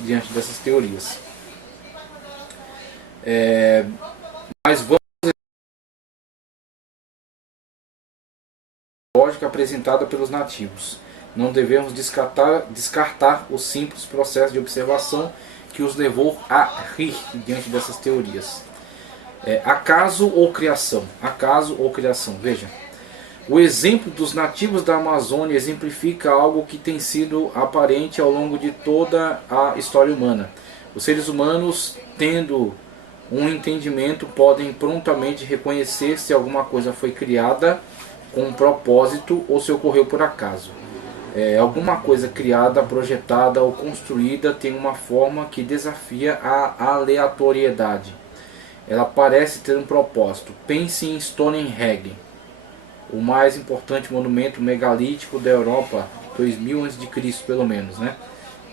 diante dessas teorias. Mas vamos à lógica apresentada pelos nativos. Não devemos descartar o simples processo de observação que os levou a rir diante dessas teorias. Acaso ou criação? Acaso ou criação? Veja, o exemplo dos nativos da Amazônia exemplifica algo que tem sido aparente ao longo de toda a história humana. Os seres humanos, tendo um entendimento, podem prontamente reconhecer se alguma coisa foi criada com um propósito ou se ocorreu por acaso. Alguma coisa criada, projetada ou construída tem uma forma que desafia a aleatoriedade. Ela parece ter um propósito. Pense em Stonehenge, o mais importante monumento megalítico da Europa, 2000 a.C. pelo menos, né?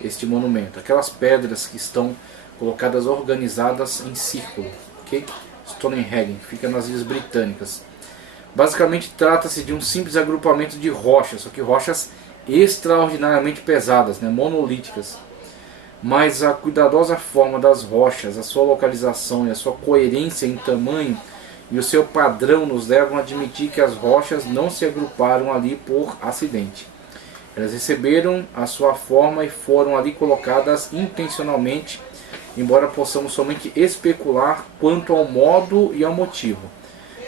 Este monumento, aquelas pedras que estão colocadas organizadas em círculo, ok? Stonehenge, fica nas Ilhas Britânicas. Basicamente trata-se de um simples agrupamento de rochas, só que rochas extraordinariamente pesadas, né? Monolíticas. Mas a cuidadosa forma das rochas, a sua localização e a sua coerência em tamanho e o seu padrão nos levam a admitir que as rochas não se agruparam ali por acidente. Elas receberam a sua forma e foram ali colocadas intencionalmente, embora possamos somente especular quanto ao modo e ao motivo.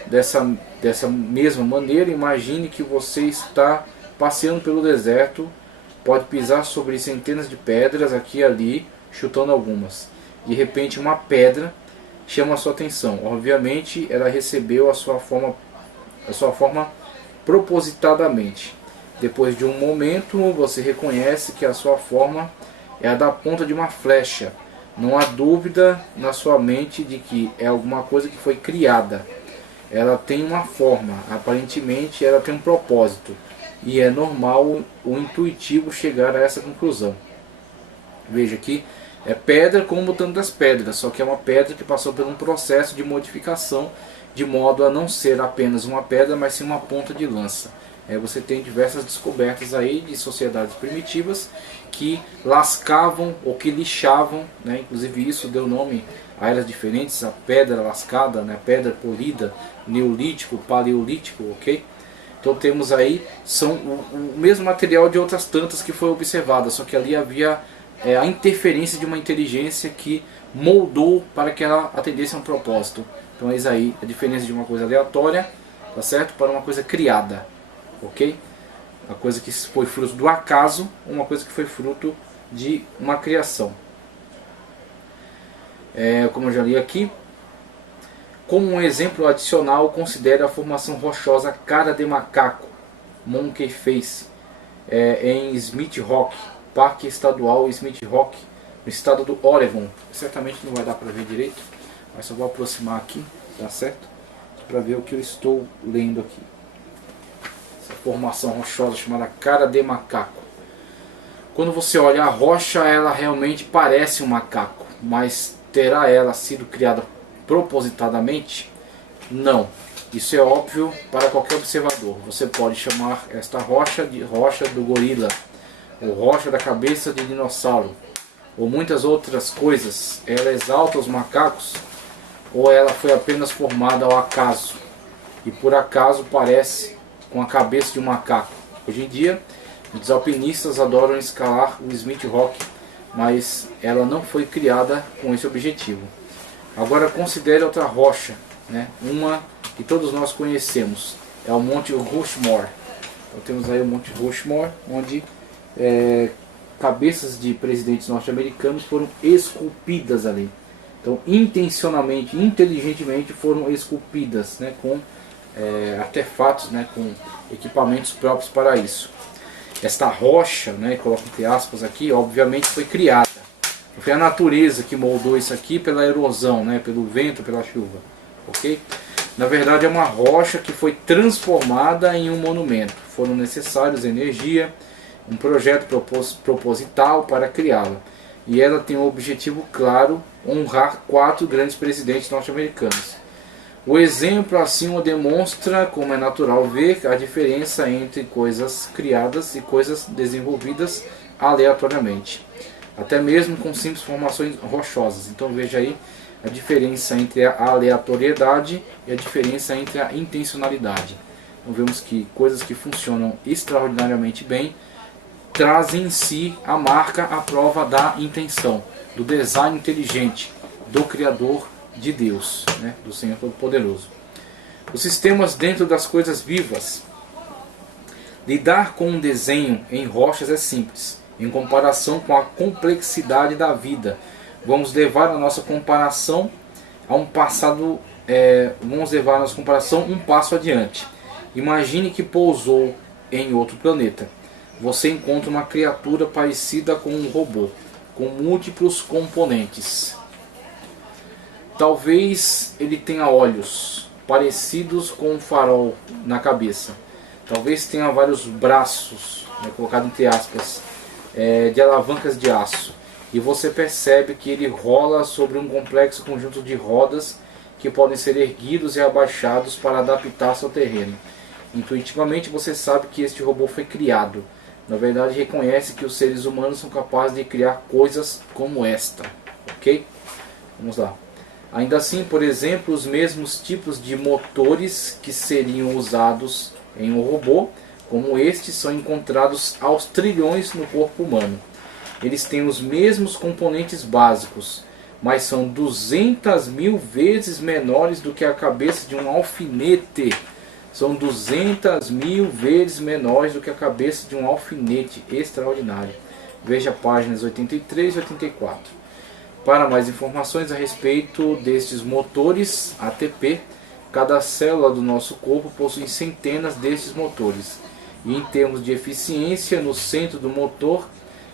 Dessa mesma maneira, imagine que você está passeando pelo deserto, pode pisar sobre centenas de pedras aqui e ali, chutando algumas. De repente uma pedra chama a sua atenção. Obviamente ela recebeu a sua forma propositadamente. Depois de um momento você reconhece que a sua forma é a da ponta de uma flecha. Não há dúvida na sua mente de que é alguma coisa que foi criada. Ela tem uma forma, aparentemente ela tem um propósito. E é normal o intuitivo chegar a essa conclusão. Veja aqui, é pedra como o tanto das pedras, só que é uma pedra que passou por um processo de modificação, de modo a não ser apenas uma pedra, mas sim uma ponta de lança. Você tem diversas descobertas aí de sociedades primitivas que lascavam ou que lixavam, né? Inclusive isso deu nome a eras diferentes, a pedra lascada, né? Pedra polida, neolítico, paleolítico, ok? Então temos aí, são o mesmo material de outras tantas que foi observada, só que ali havia a interferência de uma inteligência que moldou para que ela atendesse a um propósito. Então eis aí a diferença de uma coisa aleatória, tá certo, para uma coisa criada, ok? Uma coisa que foi fruto do acaso, uma coisa que foi fruto de uma criação. Como eu já li aqui, como um exemplo adicional, considere a formação rochosa Cara de Macaco, Monkey Face, em Smith Rock, Parque Estadual Smith Rock, no estado do Oregon. Certamente não vai dar para ver direito, mas só vou aproximar aqui, tá certo? Para ver o que eu estou lendo aqui. Essa formação rochosa chamada Cara de Macaco. Quando você olha a rocha, ela realmente parece um macaco, mas terá ela sido criada propositadamente? Não. Isso é óbvio para qualquer observador. Você pode chamar esta rocha de rocha do gorila, ou rocha da cabeça de dinossauro, ou muitas outras coisas. Ela exalta os macacos, ou ela foi apenas formada ao acaso, e por acaso parece com a cabeça de um macaco. Hoje em dia, os alpinistas adoram escalar o Smith Rock, mas ela não foi criada com esse objetivo. Agora considere outra rocha, né? Uma que todos nós conhecemos, é o Monte Rushmore. Então temos aí o Monte Rushmore, onde cabeças de presidentes norte-americanos foram esculpidas ali. Então intencionalmente, inteligentemente foram esculpidas, né? Com artefatos, né? Com equipamentos próprios para isso. Esta rocha, né? Coloco entre aspas aqui, obviamente foi criada. Foi a natureza que moldou isso aqui pela erosão, né, pelo vento, pela chuva, ok? Na verdade é uma rocha que foi transformada em um monumento. Foram necessários energia, um projeto proposital para criá-la. E ela tem um objetivo claro, honrar 4 grandes presidentes norte-americanos. O exemplo assim o demonstra, como é natural ver, a diferença entre coisas criadas e coisas desenvolvidas aleatoriamente. até mesmo com simples formações rochosas. Então veja aí a diferença entre a aleatoriedade e a diferença entre a intencionalidade. Então vemos que coisas que funcionam extraordinariamente bem trazem em si a marca, a prova da intenção, do design inteligente, do Criador de Deus, né, do Senhor Todo-Poderoso. Os sistemas dentro das coisas vivas. Lidar com um desenho em rochas é simples, em comparação com a complexidade da vida. Vamos levar a nossa comparação a um passado, vamos levar a nossa comparação um passo adiante. Imagine que pousou em outro planeta. Você encontra uma criatura parecida com um robô, com múltiplos componentes. Talvez ele tenha olhos parecidos com um farol na cabeça. Talvez tenha vários braços, colocado entre aspas, de alavancas de aço. E você percebe que ele rola sobre um complexo conjunto de rodas que podem ser erguidos e abaixados para adaptar-se ao terreno. Intuitivamente você sabe que este robô foi criado. Na verdade, reconhece que os seres humanos são capazes de criar coisas como esta. Ok? Vamos lá. Ainda assim, por exemplo, os mesmos tipos de motores que seriam usados em um robô, como estes, são encontrados aos trilhões no corpo humano. Eles têm os mesmos componentes básicos, mas são 200.000 vezes menores do que a cabeça de um alfinete. São 200.000 vezes menores do que a cabeça de um alfinete. Extraordinário. Veja páginas 83 e 84. Para mais informações a respeito destes motores ATP, cada célula do nosso corpo possui centenas destes motores. E em termos de eficiência, no centro do motor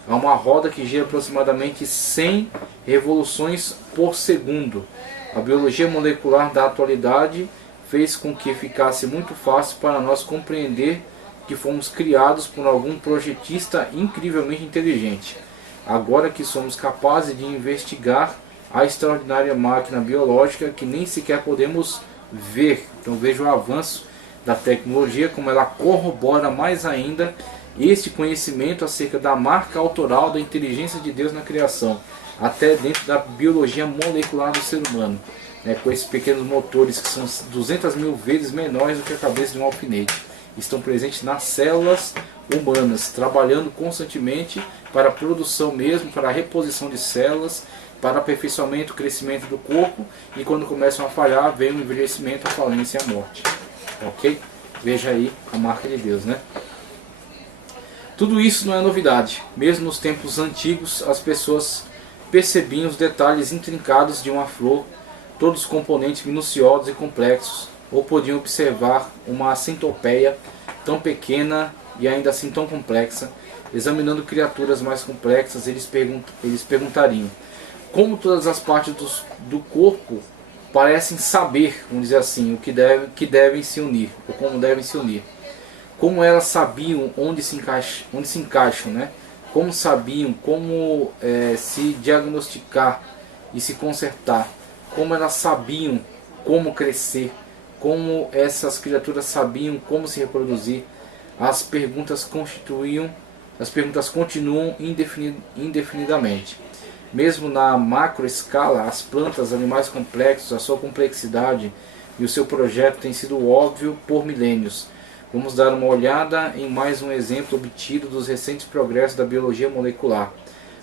há uma roda que gira aproximadamente 100 revoluções por segundo. A biologia molecular da atualidade fez com que ficasse muito fácil para nós compreender que fomos criados por algum projetista incrivelmente inteligente. Agora que somos capazes de investigar a extraordinária máquina biológica que nem sequer podemos ver. Então veja o avanço da tecnologia, como ela corrobora mais ainda este conhecimento acerca da marca autoral da inteligência de Deus na criação, até dentro da biologia molecular do ser humano, com esses pequenos motores que são 200.000 vezes menores do que a cabeça de um alfinete. Estão presentes nas células humanas, trabalhando constantemente para a produção mesmo, para a reposição de células, para aperfeiçoamento, crescimento do corpo, e quando começam a falhar, vem o envelhecimento, a falência e a morte. Ok? Veja aí a marca de Deus, né? Tudo isso não é novidade. Mesmo nos tempos antigos, as pessoas percebiam os detalhes intrincados de uma flor, todos os componentes minuciosos e complexos, ou podiam observar uma centopeia tão pequena e ainda assim tão complexa. Examinando criaturas mais complexas, eles perguntariam como todas as partes do corpo parecem saber, vamos dizer assim, o que devem se unir, ou como devem se unir. Como elas sabiam onde se encaixam, né? Como sabiam como se diagnosticar e se consertar, como elas sabiam como crescer, como essas criaturas sabiam como se reproduzir. As perguntas continuam indefinidamente. Mesmo na macroescala, as plantas, animais complexos, a sua complexidade e o seu projeto têm sido óbvio por milênios. Vamos dar uma olhada em mais um exemplo obtido dos recentes progressos da biologia molecular.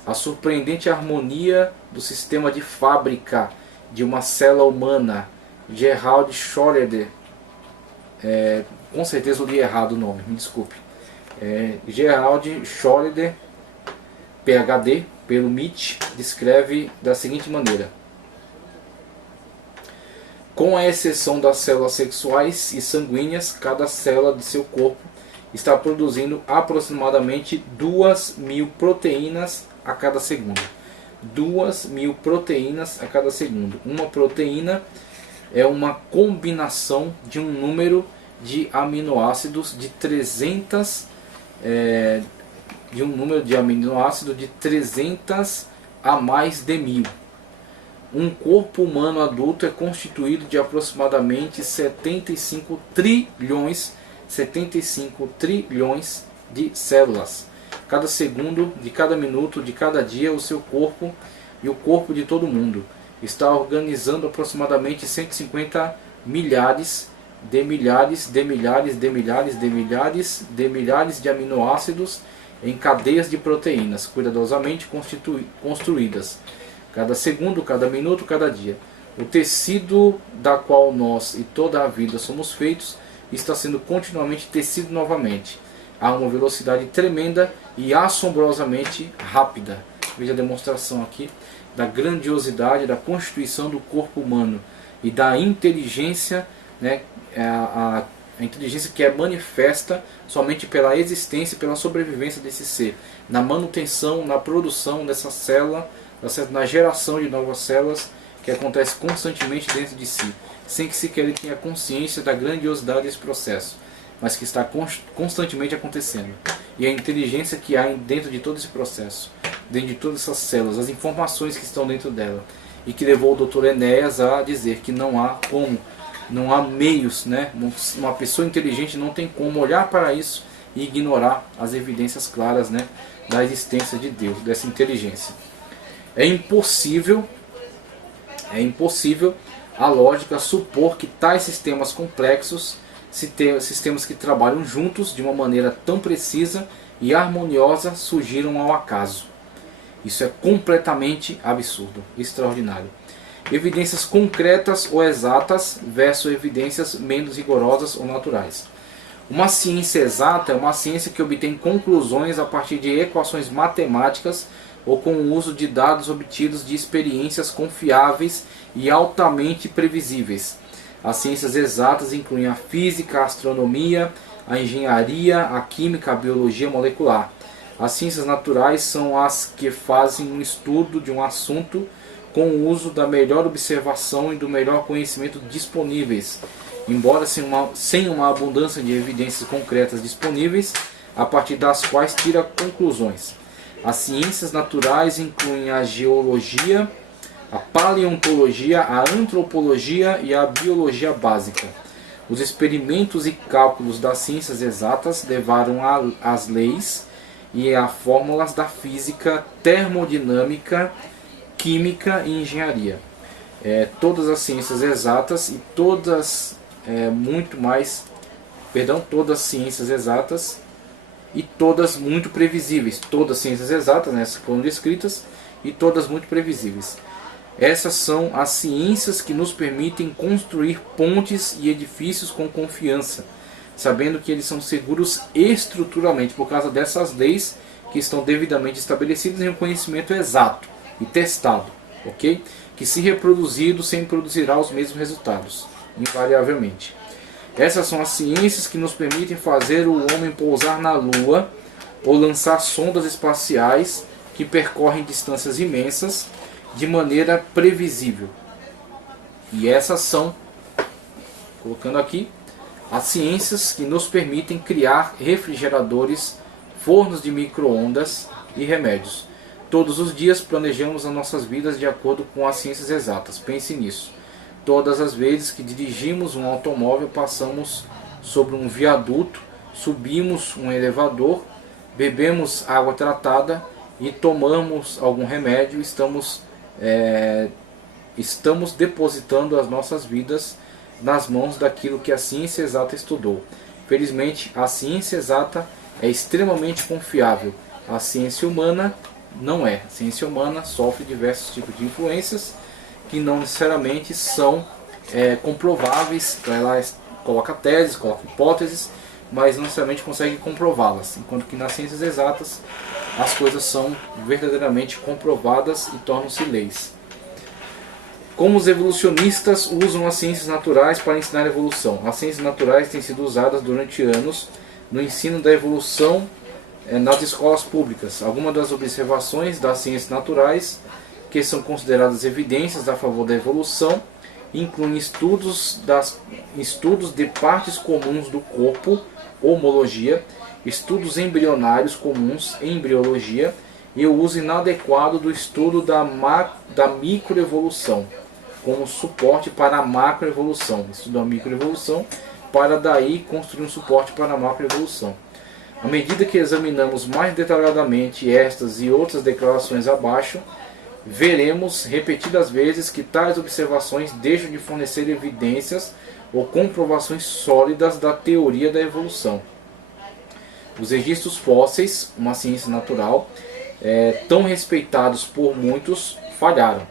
A surpreendente harmonia do sistema de fábrica de uma célula humana. Gerald Schrödinger, com certeza eu li errado o nome, me desculpe. Gerald Schrödinger, PhD, pelo MIT, descreve da seguinte maneira: com a exceção das células sexuais e sanguíneas, cada célula de seu corpo está produzindo aproximadamente 2.000 proteínas a cada segundo. 2.000 proteínas a cada segundo. Uma proteína é uma combinação de um número de aminoácidos de 300 a mais de 1.000. Um corpo humano adulto é constituído de aproximadamente 75 trilhões de células. cada segundo, de cada minuto, de cada dia, o seu corpo e o corpo de todo mundo. Está organizando aproximadamente 150 milhares de milhares de milhares de milhares de milhares de milhares de aminoácidos em cadeias de proteínas, cuidadosamente construídas, cada segundo, cada minuto, cada dia. O tecido da qual nós e toda a vida somos feitos está sendo continuamente tecido novamente, a uma velocidade tremenda e assombrosamente rápida. Veja a demonstração aqui da grandiosidade da constituição do corpo humano e da inteligência, né, a inteligência que é manifesta somente pela existência e pela sobrevivência desse ser, na manutenção, na produção dessa célula, na geração de novas células que acontece constantemente dentro de si, sem que sequer ele tenha consciência da grandiosidade desse processo, mas que está constantemente acontecendo. E a inteligência que há dentro de todo esse processo, dentro de todas essas células, as informações que estão dentro dela, e que levou o Dr. Enéas a dizer que não há como, não há meios, né? Uma pessoa inteligente não tem como olhar para isso e ignorar as evidências claras, né, da existência de Deus, dessa inteligência. É impossível a lógica supor que tais sistemas complexos, sistemas que trabalham juntos de uma maneira tão precisa e harmoniosa, surgiram ao acaso. Isso é completamente absurdo, extraordinário. Evidências concretas ou exatas versus evidências menos rigorosas ou naturais. Uma ciência exata é uma ciência que obtém conclusões a partir de equações matemáticas ou com o uso de dados obtidos de experiências confiáveis e altamente previsíveis. As ciências exatas incluem a física, a astronomia, a engenharia, a química, a biologia molecular. As ciências naturais são as que fazem um estudo de um assunto com o uso da melhor observação e do melhor conhecimento disponíveis, embora sem uma abundância de evidências concretas disponíveis, a partir das quais tira conclusões. As ciências naturais incluem a geologia, a paleontologia, a antropologia e a biologia básica. Os experimentos e cálculos das ciências exatas levaram às leis e a fórmulas da física, termodinâmica, química e engenharia. Todas as ciências exatas e todas todas as ciências exatas e todas muito previsíveis. Todas as ciências exatas, né, foram descritas, e todas muito previsíveis. Essas são as ciências que nos permitem construir pontes e edifícios com confiança, sabendo que eles são seguros estruturalmente por causa dessas leis que estão devidamente estabelecidas em um conhecimento exato e testado, ok? Que se reproduzido sempre produzirá os mesmos resultados, invariavelmente. Essas são as ciências que nos permitem fazer o homem pousar na Lua ou lançar sondas espaciais que percorrem distâncias imensas de maneira previsível. E essas são, colocando aqui, as ciências que nos permitem criar refrigeradores, fornos de micro-ondas e remédios. Todos os dias planejamos as nossas vidas de acordo com as ciências exatas. Pense nisso. Todas as vezes que dirigimos um automóvel, passamos sobre um viaduto, subimos um elevador, bebemos água tratada e tomamos algum remédio, estamos depositando as nossas vidas nas mãos daquilo que a ciência exata estudou. Felizmente, a ciência exata é extremamente confiável. A ciência humana não é. A ciência humana sofre diversos tipos de influências que não necessariamente são comprováveis. Então ela coloca teses, coloca hipóteses, mas não necessariamente consegue comprová-las. Enquanto que nas ciências exatas as coisas são verdadeiramente comprovadas e tornam-se leis. Como os evolucionistas usam as ciências naturais para ensinar a evolução? As ciências naturais têm sido usadas durante anos no ensino da evolução nas escolas públicas. Algumas das observações das ciências naturais que são consideradas evidências a favor da evolução incluem estudos de partes comuns do corpo, homologia, estudos embrionários comuns, embriologia, e o uso inadequado do estudo da microevolução como suporte para a macroevolução. Estudo da microevolução para daí construir um suporte para a macroevolução. À medida que examinamos mais detalhadamente estas e outras declarações abaixo, veremos repetidas vezes que tais observações deixam de fornecer evidências ou comprovações sólidas da teoria da evolução. Os registros fósseis, uma ciência natural, tão respeitados por muitos, falharam.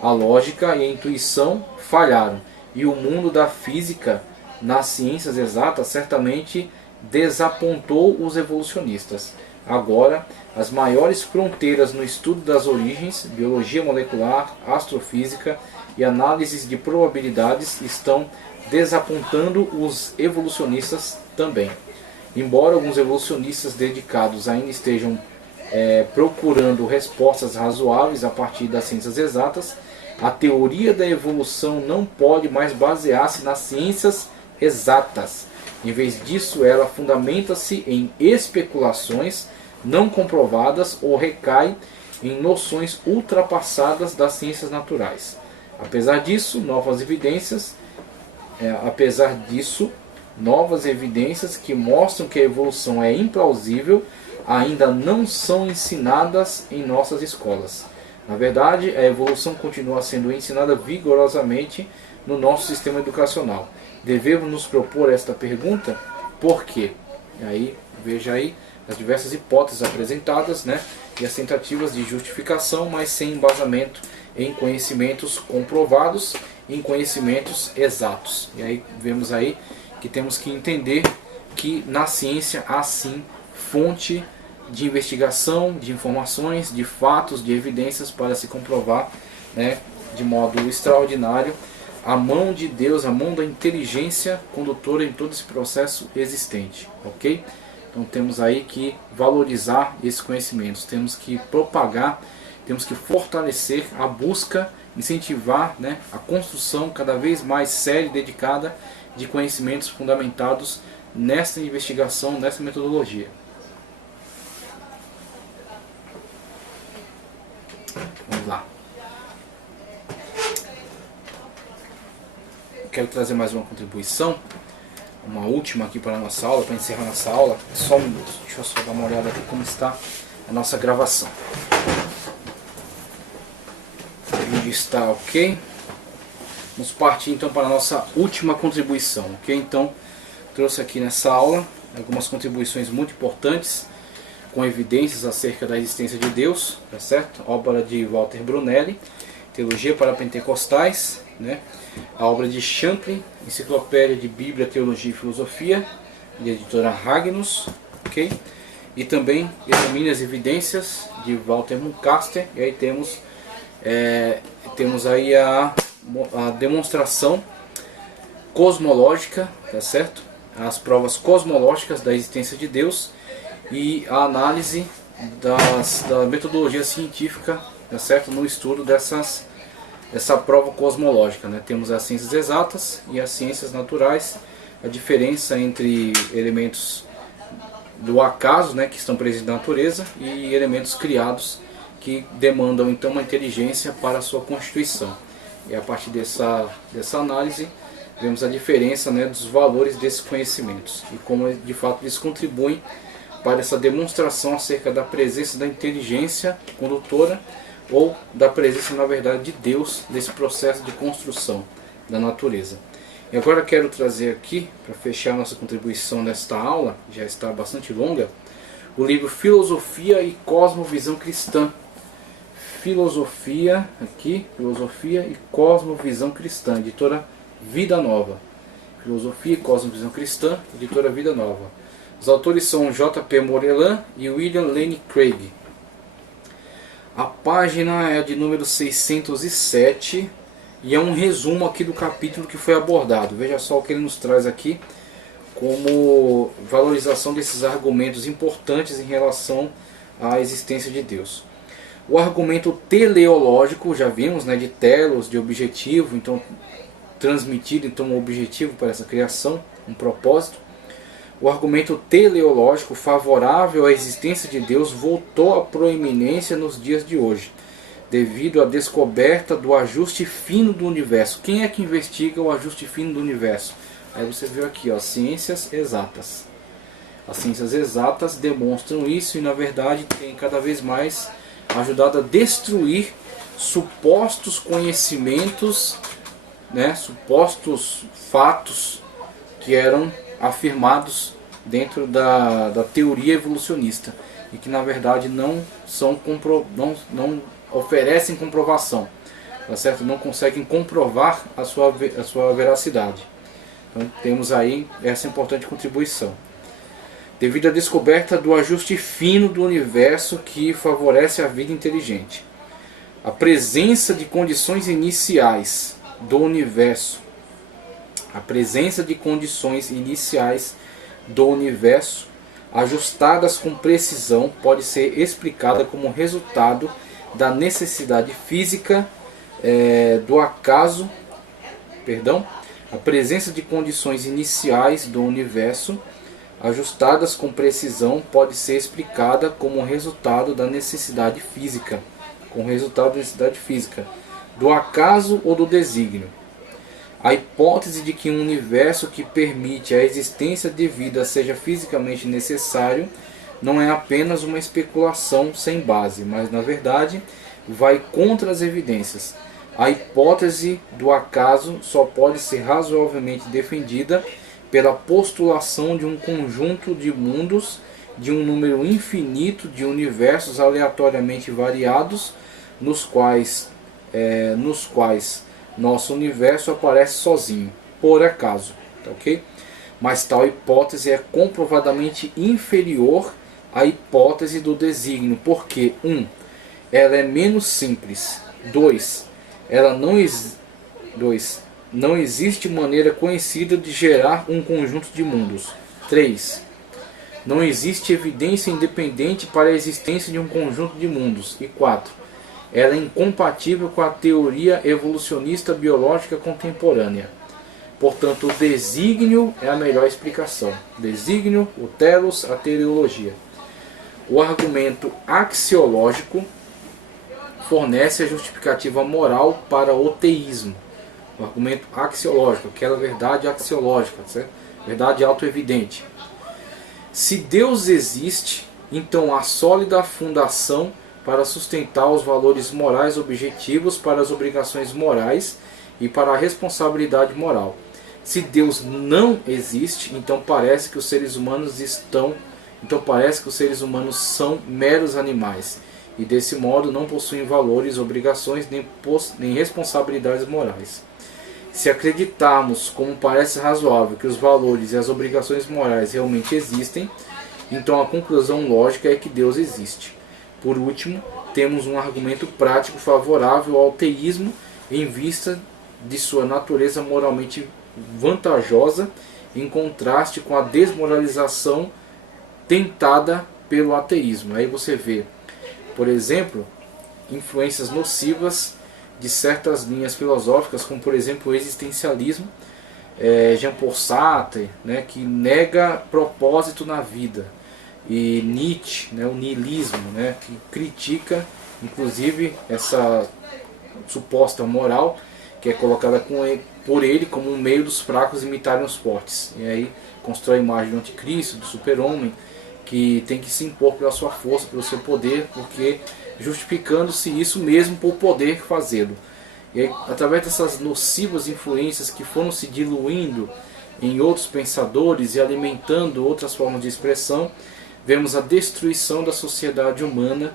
A lógica e a intuição falharam. E o mundo da física, nas ciências exatas, certamente desapontou os evolucionistas. Agora, as maiores fronteiras no estudo das origens, biologia molecular, astrofísica e análises de probabilidades estão desapontando os evolucionistas também. Embora alguns evolucionistas dedicados ainda estejam procurando respostas razoáveis a partir das ciências exatas, a teoria da evolução não pode mais basear-se nas ciências exatas. Em vez disso, ela fundamenta-se em especulações não comprovadas ou recai em noções ultrapassadas das ciências naturais. Apesar disso, novas evidências que mostram que a evolução é implausível ainda não são ensinadas em nossas escolas. Na verdade, a evolução continua sendo ensinada vigorosamente no nosso sistema educacional. Devemos nos propor esta pergunta: por quê? E aí, veja aí as diversas hipóteses apresentadas, né, e as tentativas de justificação, mas sem embasamento em conhecimentos comprovados, em conhecimentos exatos. E aí vemos aí que temos que entender que na ciência há sim fonte de investigação, de informações, de fatos, de evidências para se comprovar, né, de modo extraordinário a mão de Deus, a mão da inteligência condutora em todo esse processo existente, ok? Então temos aí que valorizar esses conhecimentos, temos que propagar, temos que fortalecer a busca, incentivar, né, a construção cada vez mais séria e dedicada de conhecimentos fundamentados nessa investigação, nessa metodologia. Vamos lá. Quero trazer mais uma contribuição, uma última aqui para a nossa aula, para encerrar nossa aula. Só um minuto, deixa eu só dar uma olhada aqui como está a nossa gravação. O vídeo está ok. Vamos partir então para a nossa última contribuição, ok? Então, trouxe aqui nessa aula algumas contribuições muito importantes, com evidências acerca da existência de Deus, tá certo? Obra de Walter Brunelli, Teologia para Pentecostais, né? A obra de Champlin, Enciclopédia de Bíblia, Teologia e Filosofia, de editora Ragnus, ok? E também Examine as Evidências, de Walter Muncaster. E aí temos aí a demonstração cosmológica, tá certo? As provas cosmológicas da existência de Deus e a análise da metodologia científica, tá certo? No estudo dessa prova cosmológica, né? Temos as ciências exatas e as ciências naturais, a diferença entre elementos do acaso, né, que estão presentes na natureza, e elementos criados que demandam então uma inteligência para a sua constituição. E a partir dessa análise vemos a diferença, né, dos valores desses conhecimentos e como de fato eles contribuem para essa demonstração acerca da presença da inteligência condutora ou da presença, na verdade, de Deus nesse processo de construção da natureza. E agora quero trazer aqui, para fechar nossa contribuição nesta aula, já está bastante longa, o livro Filosofia e Cosmovisão Cristã. Filosofia e Cosmovisão Cristã, editora Vida Nova. Filosofia e Cosmovisão Cristã, editora Vida Nova. Os autores são J.P. Moreland e William Lane Craig. A página é de número 607 e é um resumo aqui do capítulo que foi abordado. Veja só o que ele nos traz aqui como valorização desses argumentos importantes em relação à existência de Deus. O argumento teleológico, já vimos, né, de telos, de objetivo, então transmitido então um objetivo para essa criação, um propósito. O argumento teleológico favorável à existência de Deus voltou à proeminência nos dias de hoje, devido à descoberta do ajuste fino do universo. Quem é que investiga o ajuste fino do universo? Aí você viu aqui, ó, ciências exatas. As ciências exatas demonstram isso e, na verdade, tem cada vez mais ajudado a destruir supostos conhecimentos, né, supostos fatos que eram afirmados dentro da teoria evolucionista e que, na verdade, não oferecem comprovação, tá certo? Não conseguem comprovar a sua veracidade. Então temos aí essa importante contribuição. Devido à descoberta do ajuste fino do universo que favorece a vida inteligente, a presença de condições iniciais do universo, ajustadas com precisão, pode ser explicada como resultado da necessidade física do acaso, a presença de condições iniciais do universo ajustadas com precisão pode ser explicada como resultado da necessidade física, do acaso ou do desígnio. A hipótese de que um universo que permite a existência de vida seja fisicamente necessário não é apenas uma especulação sem base, mas na verdade vai contra as evidências. A hipótese do acaso só pode ser razoavelmente defendida pela postulação de um conjunto de mundos, de um número infinito de universos aleatoriamente variados, nos quais nosso universo aparece sozinho, por acaso, tá ok? Mas tal hipótese é comprovadamente inferior à hipótese do desígnio, porque 1. Ela é menos simples, 2. Não existe maneira conhecida de gerar um conjunto de mundos. 3. Não existe evidência independente para a existência de um conjunto de mundos. E 4. Ela é incompatível com a teoria evolucionista biológica contemporânea. Portanto, o desígnio é a melhor explicação. Desígnio, o telos, a teleologia. O argumento axiológico fornece a justificativa moral para o teísmo. O argumento axiológico, aquela verdade axiológica, certo? Verdade autoevidente. Se Deus existe, então há sólida fundação para sustentar os valores morais objetivos para as obrigações morais e para a responsabilidade moral. Se Deus não existe, então parece que os seres humanos são meros animais e desse modo não possuem valores, obrigações nem responsabilidades morais. Se acreditarmos, como parece razoável, que os valores e as obrigações morais realmente existem, então a conclusão lógica é que Deus existe. Por último, temos um argumento prático favorável ao teísmo em vista de sua natureza moralmente vantajosa, em contraste com a desmoralização tentada pelo ateísmo. Aí você vê, por exemplo, influências nocivas de certas linhas filosóficas, como por exemplo o existencialismo, Jean-Paul Sartre, né, que nega propósito na vida, e Nietzsche, né, o niilismo, né, que critica inclusive essa suposta moral que é colocada por ele como um meio dos fracos imitarem os fortes. E aí constrói a imagem do anticristo, do super-homem, que tem que se impor pela sua força, pelo seu poder, porque justificando-se isso mesmo por poder fazê-lo. E aí, através dessas nocivas influências que foram se diluindo em outros pensadores e alimentando outras formas de expressão, vemos a destruição da sociedade humana,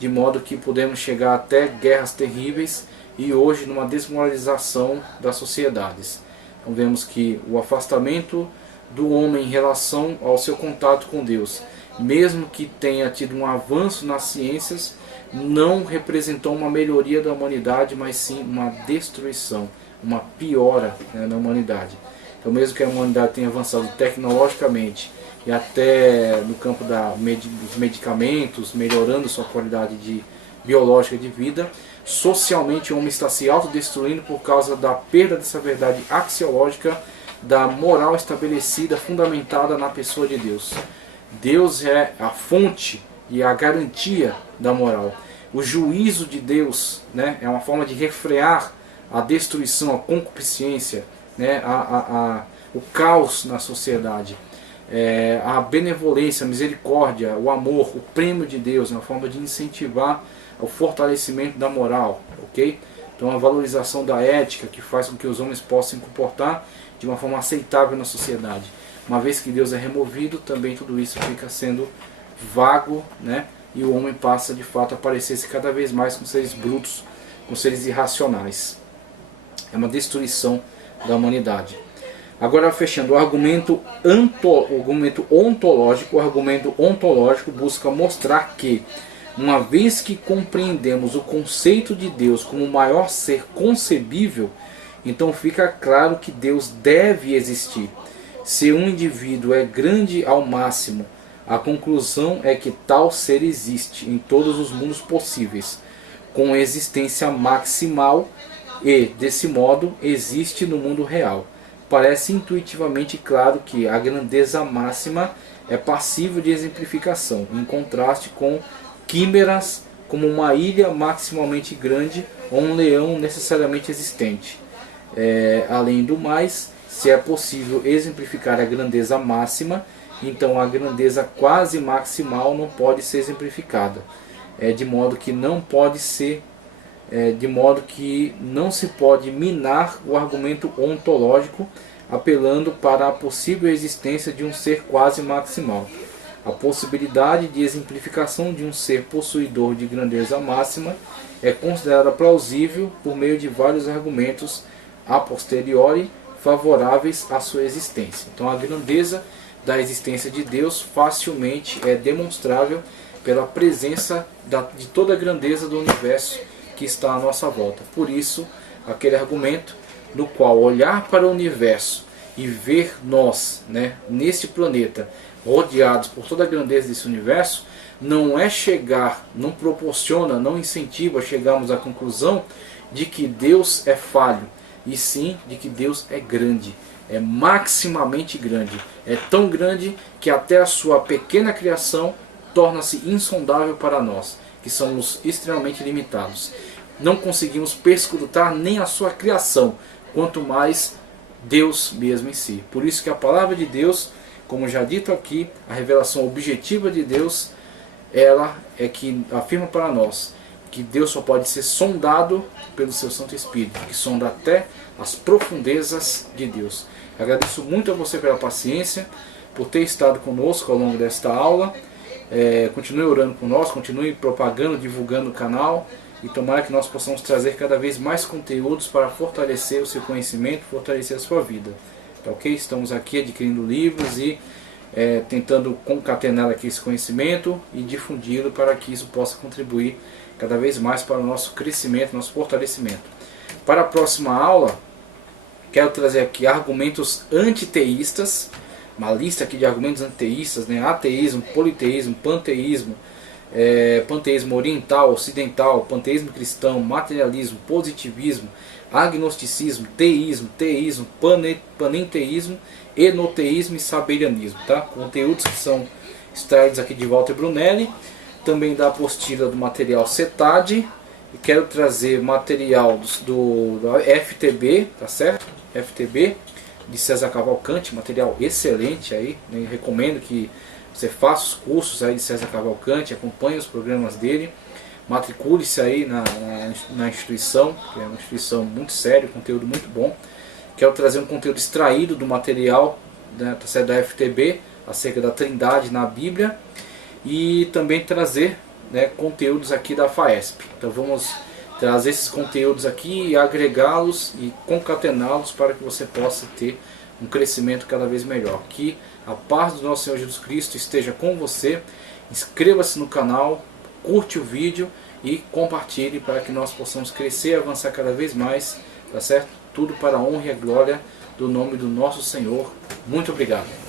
de modo que podemos chegar até guerras terríveis e hoje numa desmoralização das sociedades. Então vemos que o afastamento do homem em relação ao seu contato com Deus, mesmo que tenha tido um avanço nas ciências, não representou uma melhoria da humanidade, mas sim uma destruição, uma piora, né, na humanidade. Então mesmo que a humanidade tenha avançado tecnologicamente e até no campo dos medicamentos, melhorando sua qualidade biológica de vida, socialmente o homem está se autodestruindo por causa da perda dessa verdade axiológica, da moral estabelecida, fundamentada na pessoa de Deus. Deus é a fonte e a garantia da moral. O juízo de Deus, né, é uma forma de refrear a destruição, a concupiscência, né, o caos na sociedade. a benevolência, a misericórdia, o amor, o prêmio de Deus, uma forma de incentivar o fortalecimento da moral, ok? Então a valorização da ética, que faz com que os homens possam se comportar de uma forma aceitável na sociedade. Uma vez que Deus é removido, também tudo isso fica sendo vago, né? E o homem passa de fato a parecer-se cada vez mais com seres brutos, com seres irracionais. É uma destruição da humanidade. Agora, fechando, o argumento ontológico. O argumento ontológico busca mostrar que, uma vez que compreendemos o conceito de Deus como o maior ser concebível, então fica claro que Deus deve existir. Se um indivíduo é grande ao máximo, a conclusão é que tal ser existe em todos os mundos possíveis, com existência maximal e, desse modo, existe no mundo real. Parece intuitivamente claro que a grandeza máxima é passível de exemplificação, em contraste com quimeras como uma ilha maximalmente grande ou um leão necessariamente existente. Além do mais, se é possível exemplificar a grandeza máxima, então a grandeza quase maximal não pode ser exemplificada, de modo que não se pode minar o argumento ontológico apelando para a possível existência de um ser quase maximal. A possibilidade de exemplificação de um ser possuidor de grandeza máxima é considerada plausível por meio de vários argumentos a posteriori favoráveis à sua existência. Então a grandeza da existência de Deus facilmente é demonstrável pela presença de toda a grandeza do universo que está à nossa volta. Por isso, aquele argumento no qual olhar para o universo e ver nós, né, neste planeta, rodeados por toda a grandeza desse universo, não é chegar, não proporciona, não incentiva a chegarmos à conclusão de que Deus é falho, e sim de que Deus é grande, é maximamente grande, é tão grande que até a sua pequena criação torna-se insondável para nós, que somos extremamente limitados. Não conseguimos perscrutar nem a sua criação, quanto mais Deus mesmo em si. Por isso que a palavra de Deus, como já dito aqui, a revelação objetiva de Deus, ela é que afirma para nós que Deus só pode ser sondado pelo seu Santo Espírito, que sonda até as profundezas de Deus. Agradeço muito a você pela paciência, por ter estado conosco ao longo desta aula. Continue orando por nós, continue propagando, divulgando o canal, e tomara que nós possamos trazer cada vez mais conteúdos para fortalecer o seu conhecimento, fortalecer a sua vida. Tá ok? Estamos aqui adquirindo livros e tentando concatenar aqui esse conhecimento e difundi-lo para que isso possa contribuir cada vez mais para o nosso crescimento, nosso fortalecimento. Para a próxima aula, quero trazer aqui argumentos antiteístas, uma lista aqui de argumentos antiteístas, né? Ateísmo, politeísmo, panteísmo, panteísmo oriental, ocidental, panteísmo cristão, materialismo, positivismo, agnosticismo, teísmo, panenteísmo, enoteísmo e sabelianismo. Tá? Conteúdos que são extraídos aqui de Walter Brunelli, também da apostila do material CETAD, e quero trazer material do FTB, tá certo? FTB, de César Cavalcante, material excelente aí, né? Recomendo que você faça os cursos aí de César Cavalcante, acompanhe os programas dele, matricule-se aí na instituição, que é uma instituição muito séria, conteúdo muito bom. Quero trazer um conteúdo extraído do material, né, da FTB, acerca da Trindade na Bíblia, e também trazer, né, conteúdos aqui da FAESP. Então vamos trazer esses conteúdos aqui e agregá-los e concatená-los para que você possa ter um crescimento cada vez melhor. Que a paz do nosso Senhor Jesus Cristo esteja com você. Inscreva-se no canal, curte o vídeo e compartilhe para que nós possamos crescer e avançar cada vez mais, tá certo? Tudo para a honra e a glória do nome do nosso Senhor. Muito obrigado.